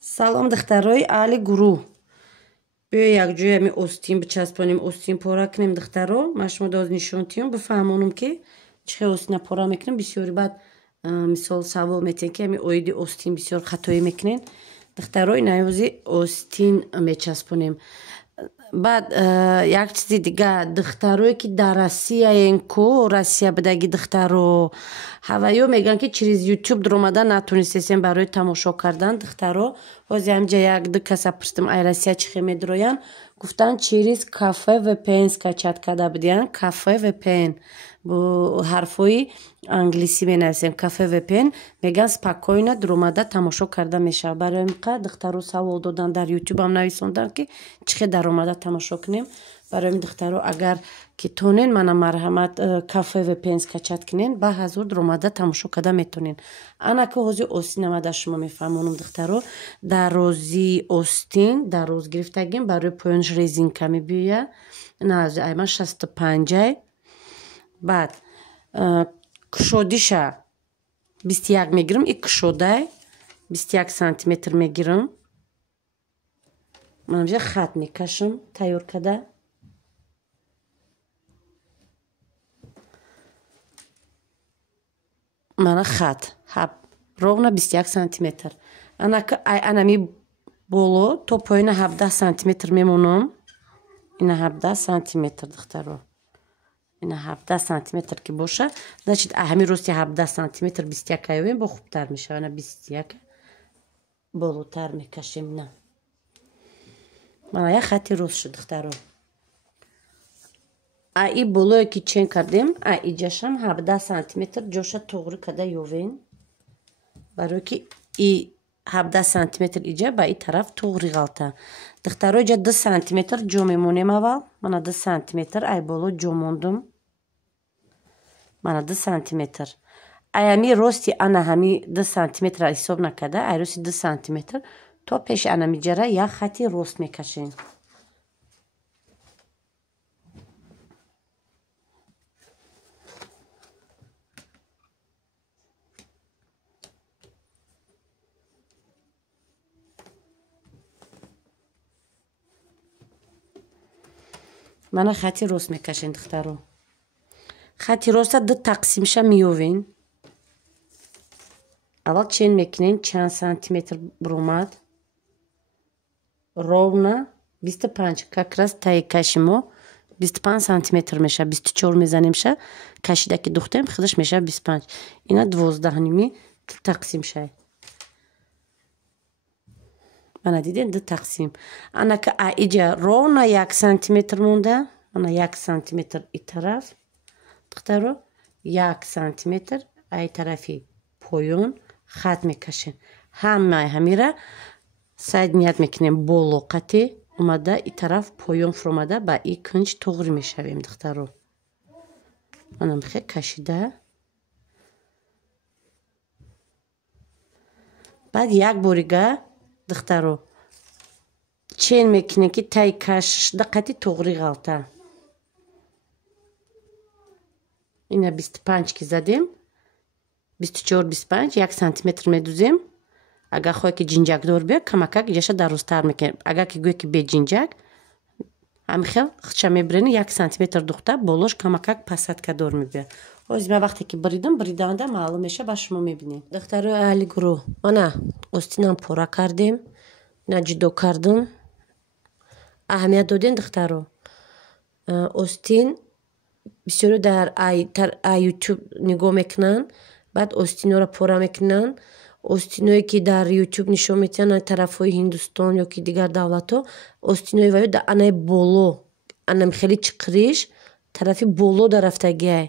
Салом духтарои аҳли гурӯҳ. Биё якҷоя ми остин бичаспонем, остин пора кунем духтаро. Ман шумо доз нишон тиём бифаҳмонам ки чӣ хел остина пора мекунем. Бисёри баъд мисол савол метиҳем ки ами оиди остин бисёр хатоӣ мекунем. Духтаро ина ёзи остин мечаспонем. Баъд як чизи дигар, духтарое ки дар Россияен ку Россия будаги духтаро ҳаваё мегӯянд ки через YouTube дуромада натонистесем барои тамошо кардан духтаро. Ҳозир ҳамҷа як-ду каса пурсидам ай Россия чӣ хел медуроянд. Гуфтанд через кафе VPN скачат карда будиянд. Кафе VPN бо ҳарфҳои англисӣ менависем. Кафе VPN мегӯянд спокойно дуромада тамошо карда мешавад. Барои ҳамин қадр духтаро савол додан дар YouTube ам нависонданд ки чӣ хел даромада тамошо кунем. Барои ҳамин духтаро агар ки тонен мана марҳамат кафе VPN скачат кунен ба ҳазур дуромада тамошо карда метонен. Ана ки ҳозир остин ама дар шумо мефаҳмонам духтаро. Дарози остин дароз гирифтагим барои поёнш резинка мебиёяд. Ина ҳозир ай ман 65 баъд кушодиша 21 мегирам. И кушодай 21 сантиметр мегирам. Ман ҳамҷа хат мекашам тайёр карда. Мана хат ровно 21 сантиметр. Анами боло то поёна 17 сантиметр мемонам. Ина 17 сантиметр духтаро. Ина 17 сантиметр ки боша, значит ҳамин рости 17 сантиметр 21 аёвем бо хубтар мешавад. Ана 21 болотар мекашем. Ина мана як хати рост шуд духтаро. И болое ки чен кардем иҷашам 17 сантиметр ҷоша тоғри карда ёвем. Барои ки и 17 сантиметр иҷа ба и тараф тоғри ғалта. Духтаро иҷа 2 сантиметр ҷо мемонем аввал. Мана 2 сантиметр ай боло ҷо мондум. Мана 2 сантиметр. Аями рости ана ҳами 2 сантиметр ҳисоб накарда ай рости 2 сантиметр то пеши анами ҷара як хати рост мекашем. Мана хати рост мекашем духтаро. Хати роста 2 тақсимша меёвем. Аввал чен мекунем чанд сантиметр буромад. Ровно 25. Как раз таи каши мо 25 сантиметр меша. 24 мезанемша. Кашида ки духтем худаш меша 25. Ина 12 тақсимша. Ана дидем 2 тақсим. Ана ки иҷа ровно 1 сантиметр монда. Ана 1 сантиметр и тараф. духтаро 1 сантиметр ай тарафи поён хат мекашем. Ҳамаи ҳамира соединят мекунем боло қати омада и тараф поён фуромада ба и кунҷ тоғри мешавем духтаро. Ана михе кашида. баъд як борига духтаро чен мекунем ки таи кашда қати тоғри ғалта. Ина 25 ки задем 24-25 1 сантиметр медузем. Агар хоҳе ки ҷинҷакдор биёд камакак иҷаша дарозтар мекунем. Агар ки гӯе ки бе ҷинҷак ҳамихел худша мебирени 1 сантиметр духта болош камакак пасаткадор мебиёд. ҳозир ман вақте ки бридам бридаанда маълум меша ба шумо мебинем. духтарои аҳли гурӯҳ мана остинам пора кардем. ина ҷудо кардам. аҳамият додем духтаро. Остин бисёре дар YouTube нигоҳ мекунанд. баъд остиноро пора мекунанд. Остиное ки дар YouTube нишон метиҳанд тарафҳои Ҳиндустон ё ки дигар давлатҳо остинои ваё дар анаи боло анами хеле чиқриш тарафи боло дарафтагиай.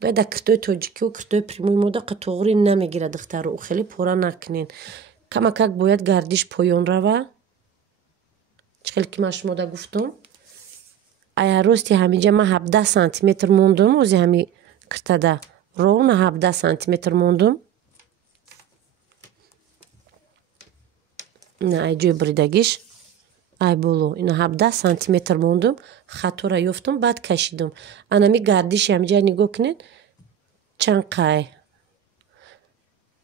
дар киртои тоҷикиё киртои прямои мода тоғри намегирад духтаро. ӯ хеле пора накунен. Камакак бояд гардиш поён рава. чӣ хеле ки ман шумо да гуфтам. ая рости ҳамиҷа ман 17 сантиметр мондум. ози ҳами киртада ровно 17 сантиметр мондум. ина ай ҷои бридагиш ай боло ина 17 сантиметр мондум. хатора ёфтам баъд кашидам. анами гардиши ҳамиҷа нигоҳ кунед чанд қай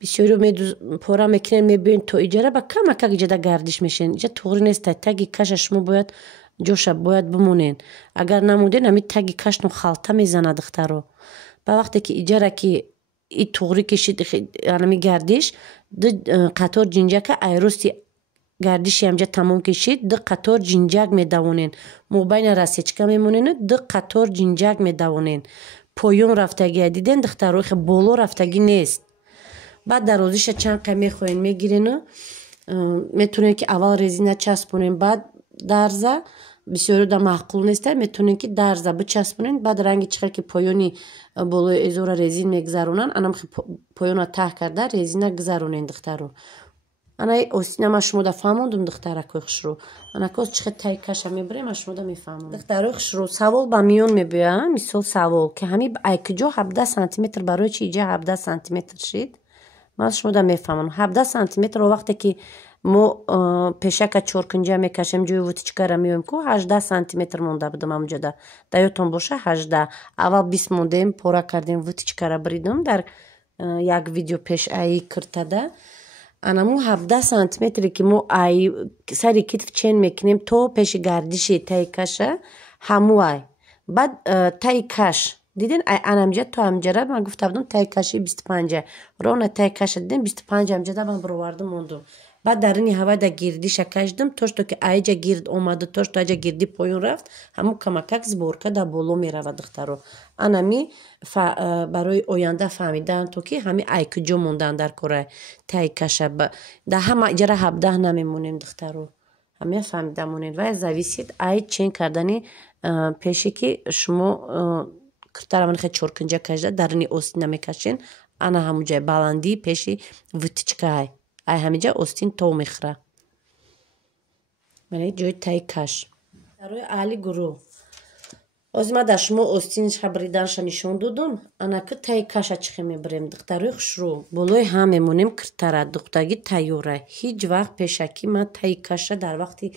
بسیاری پورا میکنین میبین تو ایجاره با کمک جدا گردش میشین. اینجا طوری نیست تگی کش شما باید جوش باید بمونین. اگر نمودین همین تگی کش نو خالتا میزنه دخترو. با وقتی که ایجاره که این طوری کشید همی گردش قطار جنجک ایروستی گردشی همجا تمام کشید ده قطار جنجک میدوونین. مبین راسیچکا میمونین ده قطار جنجک میدوونین. پایون رفتگی دیدین دخترو خیلی بولو رفتگی نیست. بعد در روزش چند قمی خوین میگیرین میتونین که اول رزینه چسبونین بعد درزه بسیاری دا معقول نیسته میتونین که درزه بچسبونین بعد رنگی چقدر که پایونی بولوی ازور رزین میگذرونن انم پایون ته کرده رزینه گذرونین دخترو. انا اوستینه ما شما دا فهموندم دختره که خشرو انا که چقدر تایی کشه میبره ما شما دا میفهموندم دختره خشرو سوال با میون میبیه مثال سوال که همی ایکجو 17 سانتیمتر برای چی ایجا 17 سانتیمتر شید ما شما دا میفهمم 17 سانتیمتر وقتی که ما پیشک چورکنجه میکشیم جوی وتیچکا را میویم که 18 سانتیمتر مونده بودم همونجا دا یادتون باشه 18 اول 20 موندیم پورا کردیم وتیچکا را بریدم در یک ویدیو پیش ای کرده انمو 17 سانتیمتری که ما ای سری کتف چین میکنیم تو پیش گردشی تای کشه همو ای بعد تای کش دیدین ای انمجه تو همجره من گفته بودم تای کشی 25 رونه تای کش دیدین 25 همجه من برواردم موندم بعد در این هوا دا گردیش کشدم توش تو که ایجا گرد اومده توش تو ایجا گردی پایون رفت همو کمکک زبورکه دا بولو میرود دخترو انمی برای آینده فهمیدن تو که همی ایکجو موندن در کره تای کشه دا همه جره 17 نمیمونیم دخترو همه فهمیده مونین و زویسید ای چین کردنی پیشی که شما کرتر من خیلی چورکنجه کشده در این اوستی نمیکشین انا همو جای بلندی پیشی ویتیچکه ای همینجا اوستین تو میخره من جای تای کش روی علی گروه از ما در شما اوستینش بریدنش نشون دادم انا که تای کش چخی میبریم دختروی خشرو بلوی هم میمونیم کرتره دختگی تایوره هیچ وقت پیشکی ما تای کش در وقتی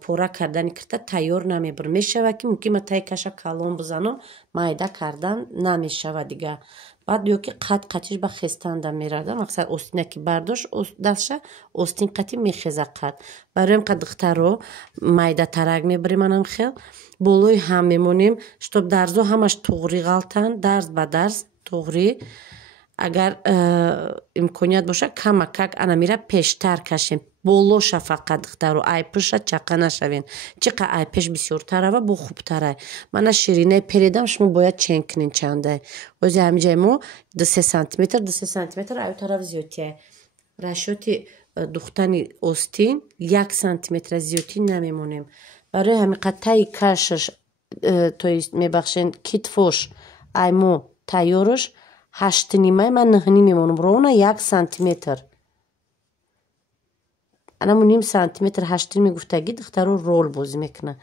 پورا کردن کرده تایور نمیبرم میشوه که ممکن ما تای کش کلون بزنم مایده کردن نمیشوه دیگه بعد یو که قطعش با خستنده میرده مقصد اوستینه که برداشت دستشه اوستین قطعی میخیزه قد برایم قد دخترو مایده ترک میبریم منم خیل بولوی هم میمونیم شتوب درزو همش توغری غلطن درز با درز توغری اگر امکانیت باشه کمکک انا میره پیشتر کشیم بولوشه فقط دخترو ای پشه چقه نشوین چقه ای پیش بسیارتره و بو خوبتره من شیرینه پریدم شما باید چین کنین چنده وزی همیجای مو 2 سانتیمتر ای طرف زیوتیه رشوتی دختنی اوستین 1 سانتیمتر زیوتی نمیمونیم برای همین قطعی کشش توی میبخشین کتفوش ای مو تایورش 8 نیمه من 9 میمونم رونه 1 سانتیمتر انا 9 سانتیمتر 8 میگفتگی دخترو رول بازی میکنه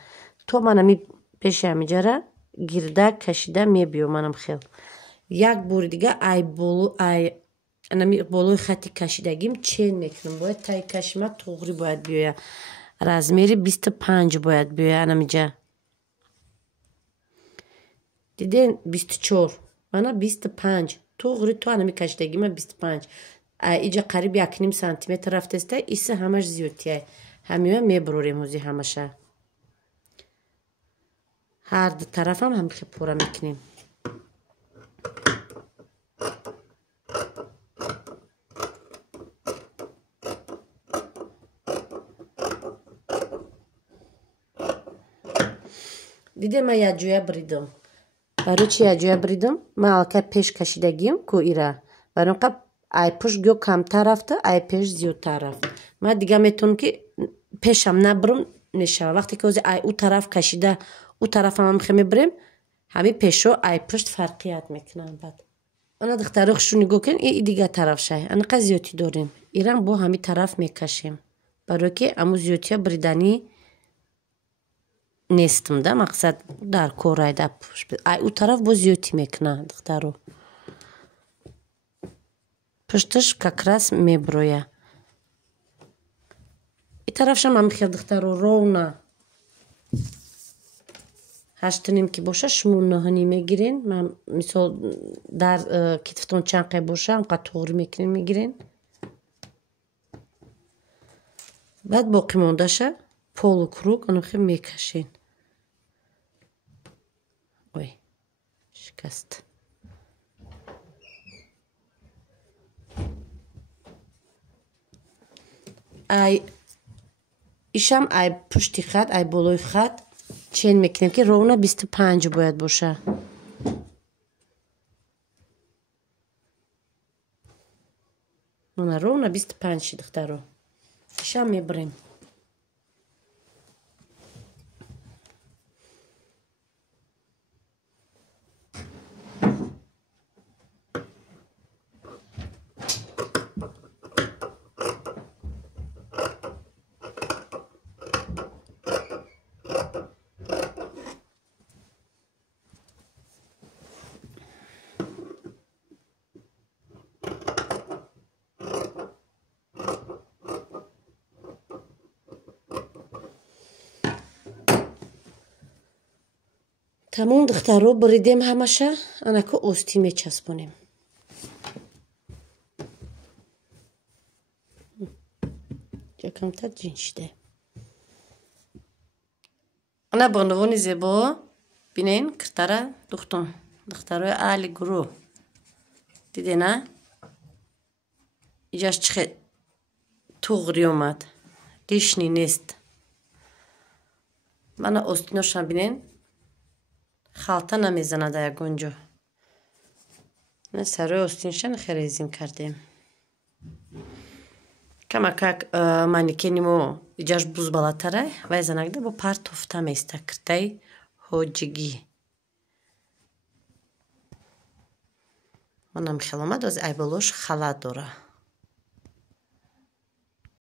تو منم پیش همیجره گرده کشیده میبیو منم خیل یک بور دیگه ای بولو ای انا بولوی خطی کشیدگیم چین میکنم باید تای کشیمه توغری باید بیویه رزمیری 25 باید بیویه انا میجه دیدین 24 منه 25 توغری تو انا میکشیدگیم 25 ایجا قریب 1 سانتیمتر رفته است ایسه همش زیوتیه همیه میبروریم وزی همشه هر دو طرف هم خیلی پورا میکنیم دیده من یه جویه بریدم برای چی یه جویه بریدم من الکه پیش کشیدگیم که ایره برای اونقدر ای پوش گو کمتر رفته ای پیش زیادتر رفت من دیگه میتونم که پیشم نبرم نشه وقتی که ای او طرف کشیده او طرف هم خیلی بریم همین پیشو ای پشت فرقیت میکنم بعد انا دختره خشونی گو کن ای دیگه طرف شه انا قد زیادی داریم ایران با همین طرف میکشیم برای که امو زیادی بریدنی نیستم ده مقصد در کورای ده پشت ای او طرف با زیادی میکنه دخترو پشتش ککرس میبرویه ای طرفش هم خیلی دخترو رونه 8 که باشه شما 9 میگیرین. من مثال در کتفتون چند قیب باشه همقدر توغری میکنین میگیرین. بعد باقی مونده شه полукруг انو خیلی میکشین. اوی شکست. ای ایشم ای پشتی خط ای بالای خط چین میکنیم که رونا 25 باید باشه. من رونا 25 شی دخترو. ایشم میبریم. تمام دخترو بریدیم همشه. انکو اوستی میچسبونیم. کمتر جین شده. انا بانوانی زیبا بینین کرتره دختروی اهل گروه دیده نه؟ اینجاش چخه توغری اومد دیشنی نیست. من اوستینوشم بینین خالطه نمیزنه در گنجو. نه سروی اوستینشن خیلی ریزین کردیم. کمکک مانیکنیمو اینجاش بوز بالاتره و زنگده با پر توفته میسته کرده هوجگی. منم خیلی آمد از ای بلوش خلا داره.